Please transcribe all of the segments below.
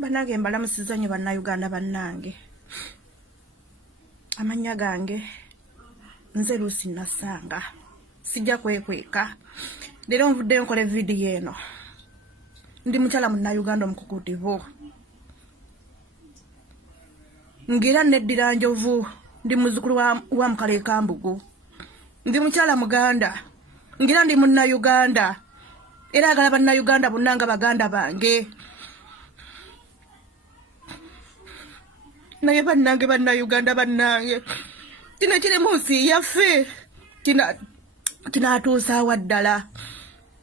Banange mbalamusiza nnyo bannayuganda bannange. Amanya gange nze Lucy Nasanga. Sijja kwekweka. Leero nvuddeyo nkole vidiyo eno. Ndi mukyala munnayuganda omukukutivu. Ngira neddira njovu. Ndi muzzukulu wa Mukale Kambugu. Ndi mukyala Muganda. Ngira ndi munnayuganda. Era agala bannayuganda bonna nga baganda bange. Naye bannange bannayuganda bannange. Kino kiri mu nsi yaffe. Kinaatuusaawa ddala.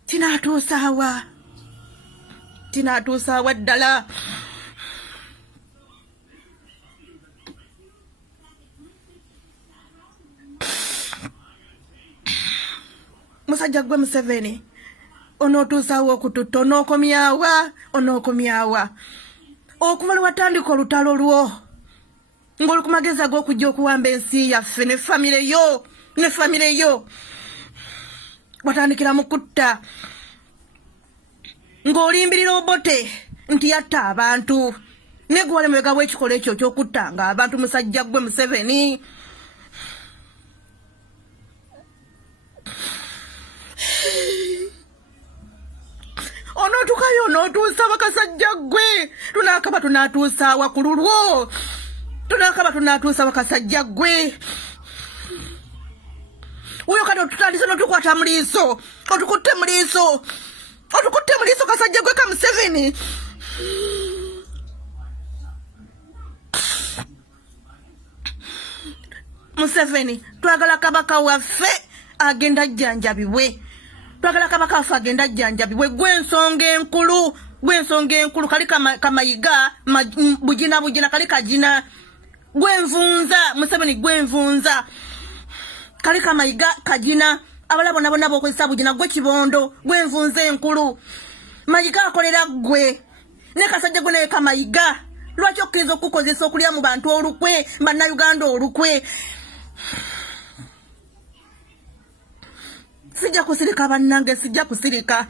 Kinaatuusaawa ddala. Musajja gwe Museveni. Onootuusaawo okututta, onookomyawa. Okuva lwe watandika olutalo lwo. Ng'oli ku magezi ag'okujja okuwamba ensi yaffe ne famire yo. Watandikira mu kutta. Ng'olimbirira obote nti yatta abantu. Ne gwe wali mabega w'ekikolwa ekyo ky'okuttanga abantu musajja gwe Museveni. Onootukayo onootuusa bakasajja gwe. Tunaakaba tunaatuusa wakulu lwo. Tunaakaba tunaatuusa bakasajja gwe. Uyo kati otutandise n'otukwata mu liiso. Otukutte mu liiso kasajja gwe ka Museveni. Museveni, twagala kabaka waffe agenda ajjanjabibwe. Gwensonga enkulu kali kamayiga bugina kali kajina. Gwenvunza Museveni gwenvunza. Kali kamayiga kajina. Abala bonna bokozesa bugina gwe kibondo. Gwenvunza enkulu. Mayiga akolera gwe. Ne kasajja gwe ne kamayiga. Lwaki okkiriza okukozesa okulya mu bantu olukwe, bannayuganda olukwe. Sijja kusirika bannange, sijja kusirika.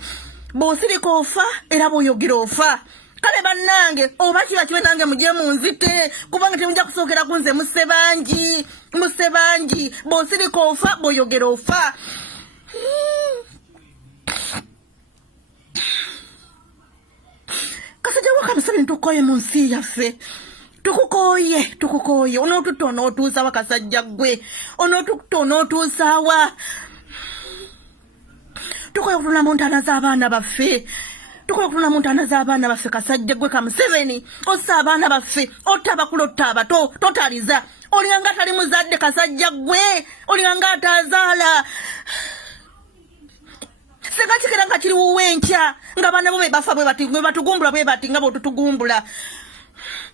Bw'osirika ofa era bw'oyogira ofa. Kale bannange oba kiba kibe nange mugye munzite kubanga temujja kusookera ku nze musebangi. Bw'osirika ofa bw'oyogera ofa. Kasajja waka Museveni tukoye mu nsi yaffe. Tukukoye. Onootutta onootuusa wa kasajja gwe. Onootutta onootuusa wa. Tukoye okutuna mu ntaana z'abaana baffe. Kasajja gwe ka Museveni. Ossa abaana baffe. Otta abakulu otta abato. Totaliza. Olinganga atali muzadde kasajja gwe. Olinganga ataazaala. Senga kikera nga kiri wuwe enkya. Nga baana bo be bafa bwe bati. Bwe batugumbula bwe bati nga bw'otutugumbula.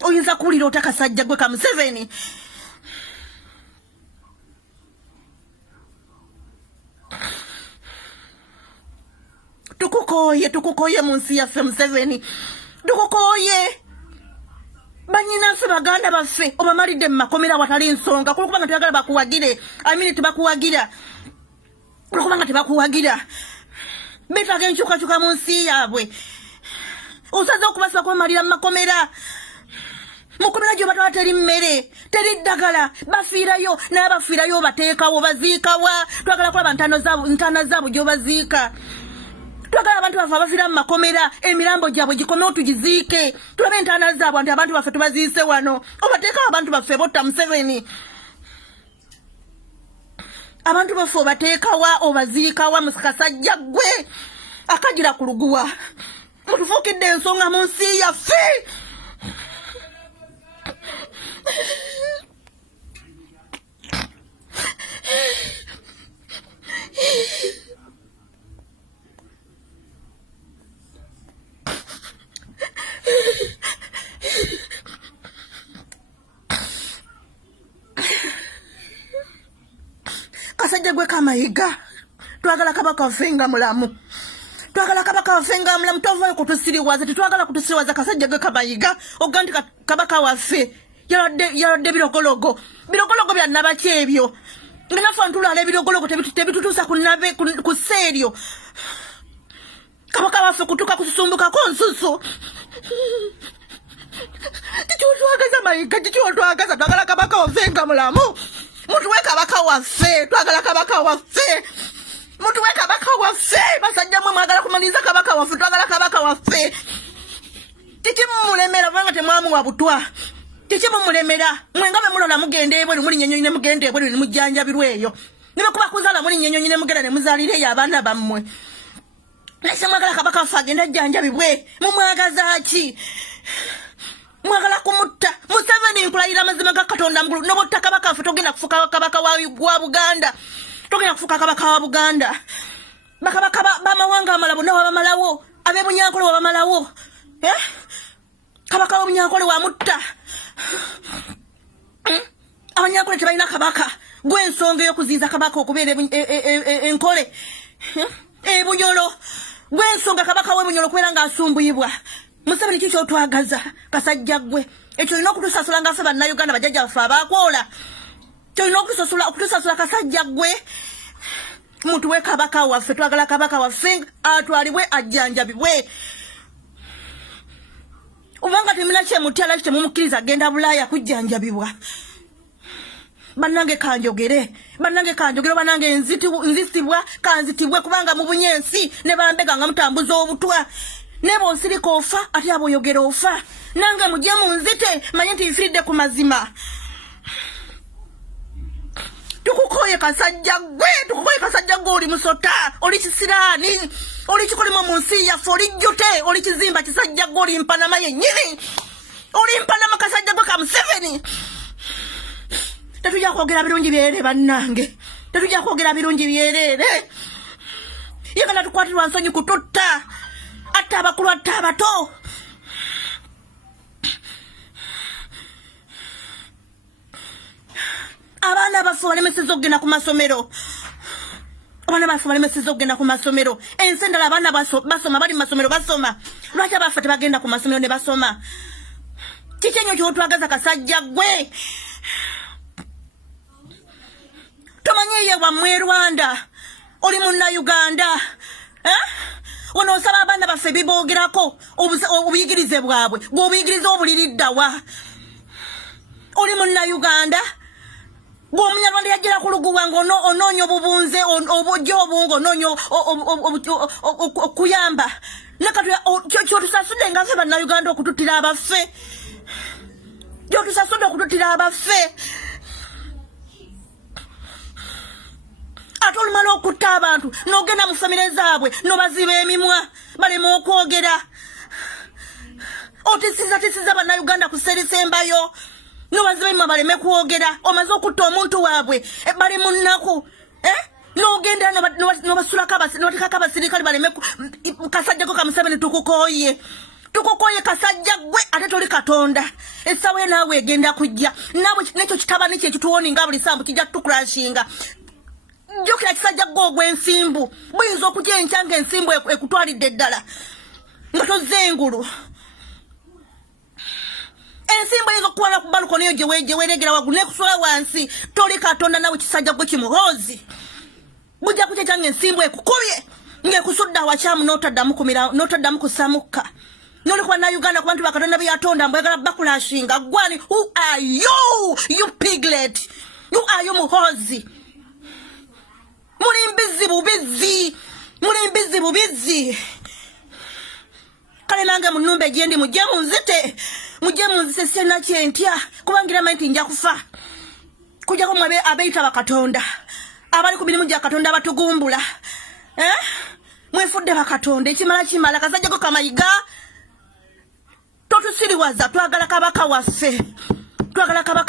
Oyinza kuwulira ota kasajja gwe ka Museveni. Tukukoye mu nsi yaffe Museveni. Tukukoye. Bannyinaffe baganda baffe obamalidde mu makomera watali nsonga. Kulukubanga tebagala bakuwagire. Tebakuwagira. Betaaga enkyukakyuka mu nsi yaabwe. Osaze okubasiba kubamalira mu makomera. Mukomera gyo batwala teri mmere, teri ddagala, bafiirayo, n'abafiirayo bateekawo baziikawa. Twagala kulaba ntaana zaabwe gy'obaziika. Twagala abantu baffe abafiira mu makomera, emirambo gyabwe gikomewo tugiziike. Tulabe entaana zaabwe nti abantu baffe tubaziise wano. Obateekawo abantu baffe botta Museveni. Abantu baffe obateekawa obaziikawa mu kasajja gwe akagira ku luguwa. Mutufuukidde ensonga mu nsi yaffe. Kasajja gwe kamayiga. Twagala kabaka waffe nga mulamu. Tovaayo kutusiriwaza. Tetwagala kutusiriwaza kasajja gwe kamayiga. Ogga nti kabaka waffe yaladde birogologo bya nabaki ebyo. Nga naffe ntulala ebirogologo tebitutuusa ku sseeryo. Kabaka waffe kutuka kususumbukako nsusu. Kyotwagaza mayiga kyotwagaza twagala kabaka wafenga mulamu. Mutuwe kabaka waffe twagala kabaka waffe. Mutuwe kabaka waffe basajja mwe mwagala kumaliza kabaka waffe twagala kabaka waffe. Tikimulemera banga temwamu wabutwa. Tikimulemera mwenga be mulola mugende ebwe muri nyenyo ne mugende ebwe ni mujjanja birweyo. Niba kuba kuzala muri nyenyo ne mugenda ne muzalire ya abana bammwe. Nase mwagala kabaka waffe agenda jjanja bibwe mumwagaza ki? Mwagala kumutta Museveni nkulayira mazima ga Katonda mgulu nobo takabaka waffe togenda kufuka kabaka wa Uganda. Togenda kufuka kabaka wa Buganda. Bakabaka bamawanga amalabo no bamalawo abe bunyankole bamalawo. Kabaka wa bunyankole wa mutta. Abanyankole tebalina kabaka. Gwe ensonga yokuziza kabaka okubeera enkole. Bunyolo. Gwe ensonga kabaka we bunyolo kubeera nga asumbuyibwa. Museveni kiki otwagaza kasajja gwe. Ekyo olina okutusasula nga ffe bannayuganda bajjajja baffe abakwola. Kyolina okutusasula kasajja gwe. Mutuwe kabaka waffe twagala kabaka waffe atwalibwe ajjanjabibwe. Ubanga temina kyemutya temumukkiriza agenda Bulaaya kujjanjabibwa. Bannange kanjogere banange nzitibwa kanzitibwe kubanga mu bunyensi ne bambega nga mutambuza obutwa. Nebo nsirika ofa ate aboyogera ofa. Nange mujje munzite manye nti nfiridde ku mazima. Tukukoye kasajja gwe oli musota oli kisiraani oli kikolimo mu nsi yaffe oli jjute oli kizimba kisajja gwe oli mpanama yennyini oli mpanama kasajja gwe ka Museveni. Tetujja kwogera birungi byerere bannange tetujja kwogera birungi byerere. Yagala tukwatirwa nsonyi kututta atta abakulu atta abato. Abana baffe balemesezza okugenda ku masomero. Abana baffe balemesezza okugenda ku masomero. Ensendala abana basoma bali mu masomero basoma. Lwaki abaffe tebagenda ku masomero ne basoma? Kiki ennyo kyotwagaza kasajja gwe? Tomanyi ye wammwe Rwanda oli munnayuganda. Wano osaba abaana baffe biboogerako obuyigirize bwabwe bw'obuyigiriza obuliriddawa. Oli munnayuganda Gwomunyarwanda yajira ku Ggwanga onoonya obubunze obujja obungo onoonya okuyamba. Kyotusasudde nga ffe bannayuganda okututtira abaffe. Kyotusasudde okututtira abaffe. Ate olumala okutta abantu n'ogenda mu famire zaabwe n'obaziba emimwa balema okwogera. Otisiza bannayuganda ku serisembayo n'obaziba emimwa baleme kwogera. Omaze okutta omuntu waabwe bali mu nnaku. N'ogenda n'obatekako abasirikale baleme kasajjako ka Museveni tukukoye kasajja gwe ate toli Katonda. Essaawa ye naawe egenda kujja. Naawe n'ekyo kitabani kye kituwoninga buli sambu kijja tukurashinga. Jukira kisajja gwe ogw'ensimbu. Buyinza okujja enkya ng'ensimbu ekutwalidde eddala nga tozze engulu. Ensimbu eyinza okukwala ku balukoni eyo gye weeregera waggulu n'ekusula wansi. Toli Katonda naawe kisajja gwe kimuhoozi. Bujja kujja enkya ng'ensimbu ekukubye ng'ekusudde awakyamu n'otaddamu kusamukka. Noli kwa Uganda ku bantu ba Katonda be yatonda mbwegala bakulashinga. Gwani, who are you? You piglet. You are you muhoozi. Mulimbizi bubizi. Kale nange munumbe gyendi mujje munzite sena kyentya kubangira manti nja kufa. Kujjako mwabe abeita bakatonda abali ku mirimu gya Katonda abatugumbula. Mwefudde bakatonda ekimala kasajjako kamayiga. Totusiriwaza twagala kabaka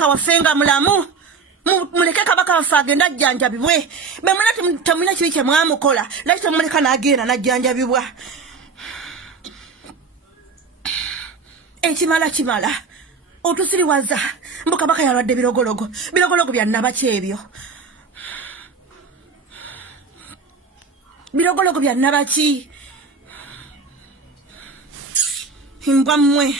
waffe nga mulamu. Muleke kabaka waffe agenda ajjanjabibwe. Bemuna temulina kibi kye mwamukola laki temuleka n'agenda n'ajjanjabibwa. Ekimala otusiriwaza mbu kabaka yalwadde birogologo bya nabaki ebyo. Birogologo bya nabaki. Himbwa mmwe.